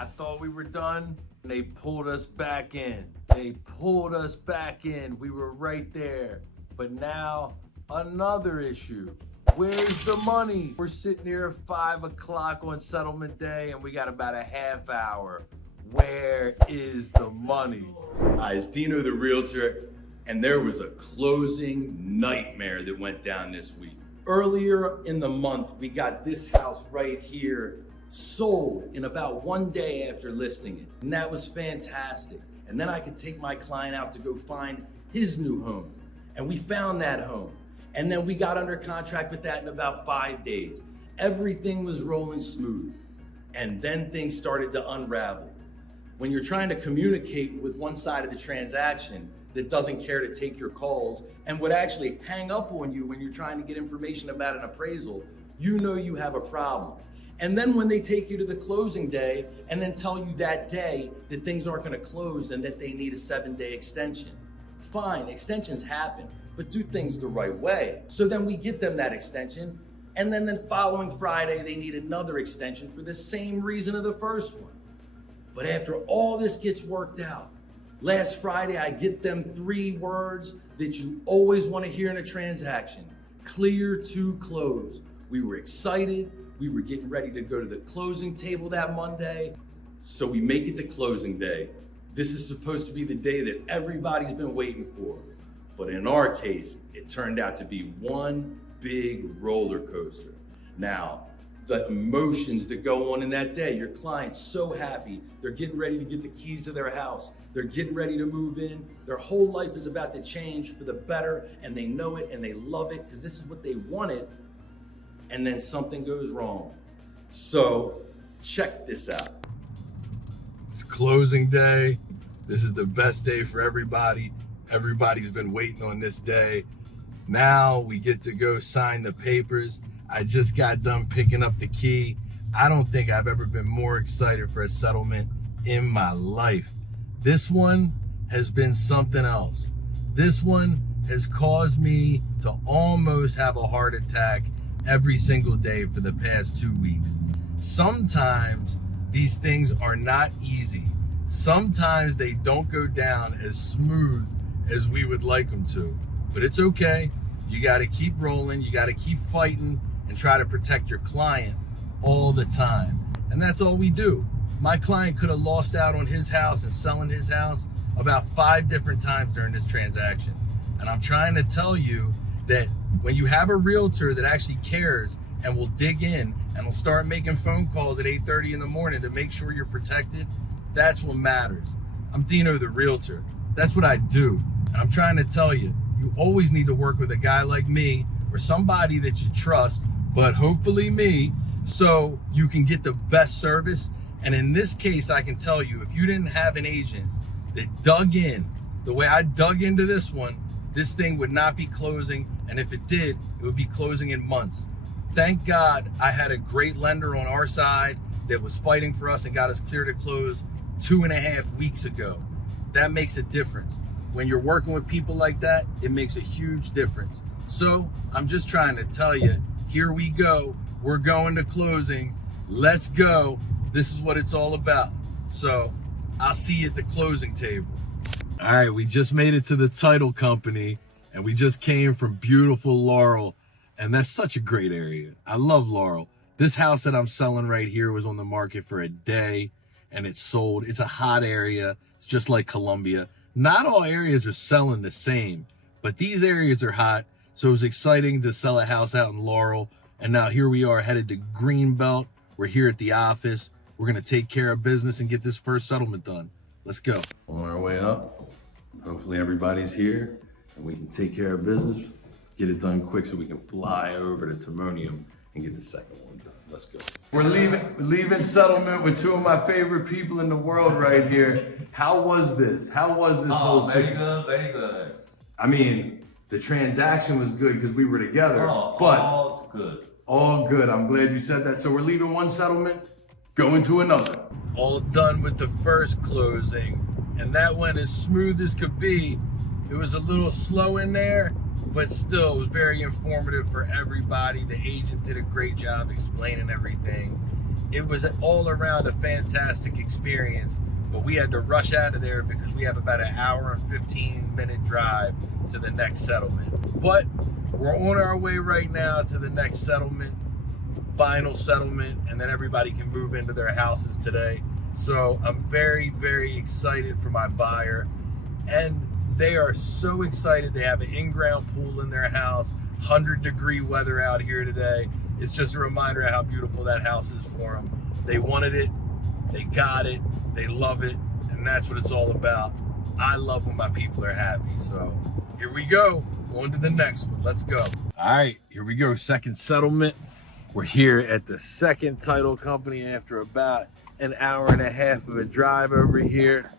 I thought we were done, and they pulled us back in. They pulled us back in. We were right there. But now, another issue. Where's the money? We're sitting here at 5 o'clock on settlement day, and we got about a half hour. Where is the money? It's Dino the realtor, and there was a closing nightmare that went down this week. Earlier in the month, we got this house right here sold in about 1 day after listing it. And that was fantastic. And then I could take my client out to go find his new home. And we found that home. And then we got under contract with that in about 5 days. Everything was rolling smooth. And then things started to unravel. When you're trying to communicate with one side of the transaction that doesn't care to take your calls and would actually hang up on you when you're trying to get information about an appraisal, you know you have a problem. And then when they take you to the closing day and then tell you that day that things aren't gonna close and that they need a 7-day extension. Fine, extensions happen, but do things the right way. So then we get them that extension, and then the following Friday they need another extension for the same reason of the first one. But after all this gets worked out, last Friday I get them 3 words that you always wanna hear in a transaction: clear to close. We were excited. We were getting ready to go to the closing table that Monday. So we make it to closing day. This is supposed to be the day that everybody's been waiting for. But in our case, it turned out to be one big roller coaster. Now, the emotions that go on in that day, your client's so happy. They're getting ready to get the keys to their house. They're getting ready to move in. Their whole life is about to change for the better, and they know it and they love it because this is what they wanted. And then something goes wrong. So check this out. It's closing day. This is the best day for everybody. Everybody's been waiting on this day. Now we get to go sign the papers. I just got done picking up the key. I don't think I've ever been more excited for a settlement in my life. This one has been something else. This one has caused me to almost have a heart attack every single day for the past 2 weeks. Sometimes these things are not easy. Sometimes they don't go down as smooth as we would like them to, but it's okay. You got to keep rolling. You got to keep fighting and try to protect your client all the time. And that's all we do. My client could have lost out on his house and selling his house about 5 different times during this transaction. And I'm trying to tell you that when you have a realtor that actually cares and will dig in and will start making phone calls at 8:30 in the morning to make sure you're protected, that's what matters. I'm Dino the realtor. That's what I do. And I'm trying to tell you, you always need to work with a guy like me or somebody that you trust, but hopefully me, so you can get the best service. And in this case, I can tell you, if you didn't have an agent that dug in the way I dug into this one, this thing would not be closing, and if it did, it would be closing in months. Thank God I had a great lender on our side that was fighting for us and got us clear to close 2.5 weeks ago. That makes a difference. When you're working with people like that, it makes a huge difference. So I'm just trying to tell you, here we go. We're going to closing. Let's go. This is what it's all about. So I'll see you at the closing table. All right, we just made it to the title company, and we just came from beautiful Laurel, and that's such a great area. I love Laurel. This house that I'm selling right here was on the market for a day, and it's sold. It's a hot area. It's just like Columbia. Not all areas are selling the same, but these areas are hot, so it was exciting to sell a house out in Laurel, and now here we are headed to Greenbelt. We're here at the office. We're gonna take care of business and get this first settlement done. Let's go. On our way up, hopefully everybody's here and we can take care of business, get it done quick so we can fly over to Timonium and get the second one done. Let's go. We're leaving settlement with 2 of my favorite people in the world right here. How was this? How was this whole very good, very good. I mean, the transaction was good because we were together, but all's good. all good. I'm glad you said that. So we're leaving one settlement, going to another. All done with the first closing, and that went as smooth as could be. It was a little slow in there, but still it was very informative for everybody. The agent did a great job explaining everything. It was all around a fantastic experience, but we had to rush out of there because we have about an hour and 15-minute drive to the next settlement. But we're on our way right now to the next settlement, final settlement, and then everybody can move into their houses today. So I'm very, very excited for my buyer, and they are so excited. They have an in-ground pool in their house, 100-degree weather out here today. It's just a reminder of how beautiful that house is for them. They wanted it, they got it, they love it, and that's what it's all about. I love when my people are happy. So here we go, on to the next one. Let's go. All right, here we go, second settlement. We're here at the second title company after about an hour and a half of a drive over here.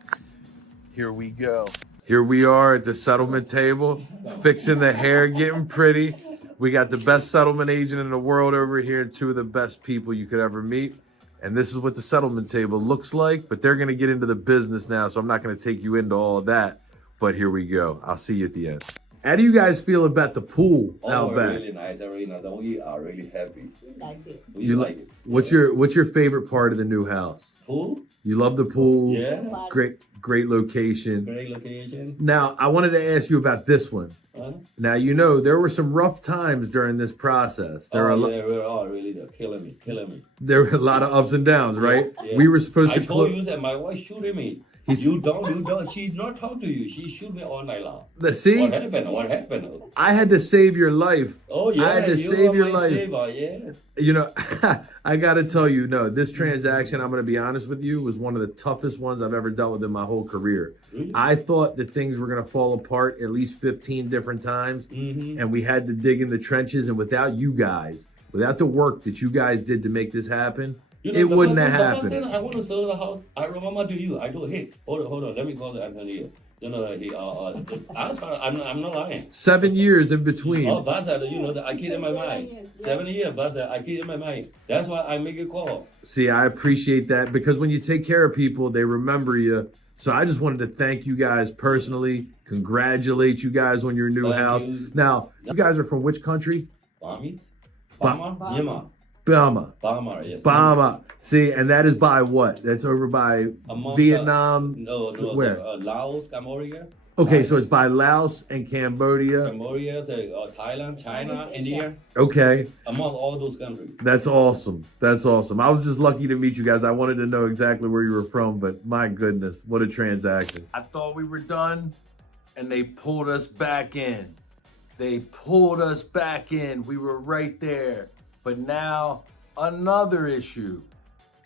Here we go. Here we are at the settlement table, fixing the hair, getting pretty. We got the best settlement agent in the world over here, and two of the best people you could ever meet. And this is what the settlement table looks like, but they're gonna get into the business now, so I'm not gonna take you into all of that. But here we go. I'll see you at the end. How do you guys feel about the pool out back? Really nice, really nice. We are really happy. Like it. You like it? What's your favorite part of the new house? Pool? You love the pool. Yeah. Great location. Great location. Now, I wanted to ask you about this one. Huh? Now, you know, there were some rough times during this process. There we're all really killing me. There were a lot of ups and downs, right? Yes. We were supposed to I told you close. that my wife shooting me. He's- You don't. She not talk to you. She shoot me all night long. See, What happened? I had to save your life. Oh yeah, I had to you save are your my life. Saver, yes. You know, I got to tell you, no, this transaction, I'm going to be honest with you, was one of the toughest ones I've ever dealt with in my whole career. Really? I thought that things were going to fall apart at least 15 different times, and we had to dig in the trenches. And without you guys, without the work that you guys did to make this happen, You know, it wouldn't have the first happened. time I want to sell the house. I remember to you. I told, hey, hold on. Let me call the Anthony. You know, I'm not lying. 7 years in between. Oh, but you know, I keep in my 7 mind. years, yeah. 7 years, but I keep in my mind. That's why I make a call. See, I appreciate that because when you take care of people, they remember you. So I just wanted to thank you guys personally, congratulate you guys on your new Thank house. you. Now, you guys are from which country? Bamis? Ba- Myanmar? Bama. Bama, yes. Bama. See, and that is by what? That's over by Amongst, Vietnam. No, Where? Laos, Cambodia. Okay, so it's by Laos and Cambodia. Cambodia, Thailand, China, Southeast India, Okay, among all those countries. that's awesome. That's awesome. I was just lucky to meet you guys. I wanted to know exactly where you were from, but my goodness, what a transaction. I thought we were done, and they pulled us back in. They pulled us back in. We were right there. But now, another issue.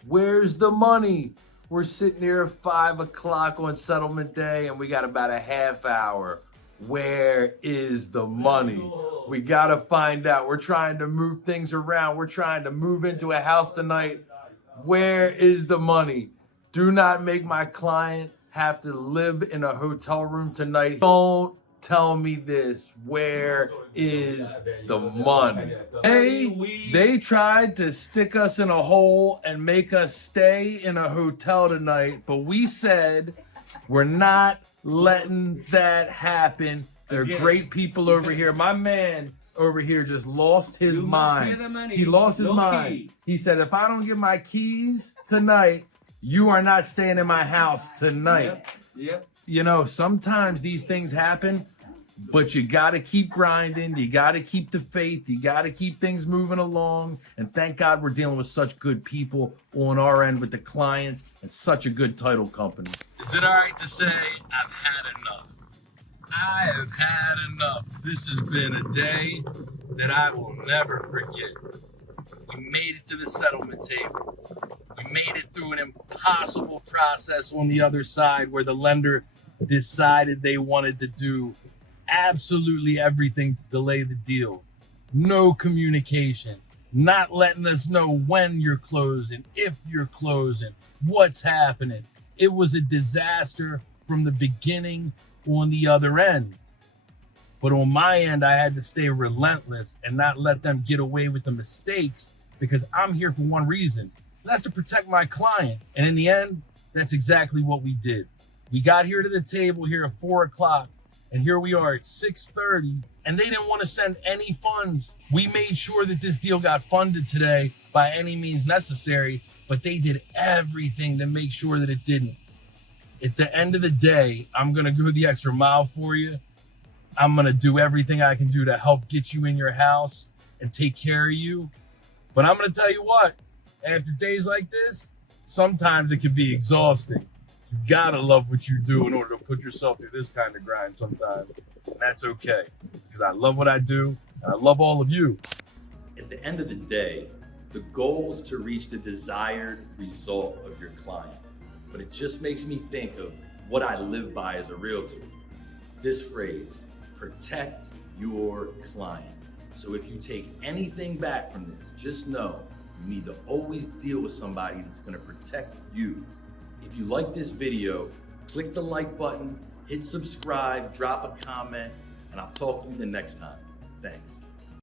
Where's the money? We're sitting here at 5 o'clock on settlement day, and we got about a half hour. Where is the money? We gotta find out. We're trying to move things around. We're trying to move into a house tonight. Where is the money? Do not make my client have to live in a hotel room tonight. Don't tell me this. Where is the money? They tried to stick us in a hole and make us stay in a hotel tonight, but we said we're not letting that happen. They're great people over here. My man over here just lost his mind. He lost his mind. He said, if I don't get my keys tonight, you are not staying in my house tonight. Yep. You know, sometimes these things happen, but you got to keep grinding. You got to keep the faith. You got to keep things moving along. And thank God we're dealing with such good people on our end with the clients and such a good title company. Is it all right to say I've had enough? I have had enough. This has been a day that I will never forget. We made it to the settlement table. We made it through an impossible process on the other side where the lender decided they wanted to do absolutely everything to delay the deal. No communication, not letting us know when you're closing, if you're closing, what's happening. It was a disaster from the beginning on the other end. But on my end, I had to stay relentless and not let them get away with the mistakes because I'm here for one reason. And that's to protect my client. And in the end, that's exactly what we did. We got here to the table here at 4 o'clock. And here we are at 6:30, and they didn't want to send any funds. We made sure that this deal got funded today, by any means necessary, but they did everything to make sure that it didn't. At the end of the day, I'm going to go the extra mile for you. I'm going to do everything I can do to help get you in your house and take care of you. But I'm going to tell you what, after days like this, sometimes it can be exhausting. You got to love what you do in order to put yourself through this kind of grind sometimes. And that's okay, because I love what I do, and I love all of you. At the end of the day, the goal is to reach the desired result of your client. But it just makes me think of what I live by as a realtor. This phrase, protect your client. So if you take anything back from this, just know you need to always deal with somebody that's going to protect you. If you like this video, click the like button, hit subscribe, drop a comment, and I'll talk to you the next time. Thanks.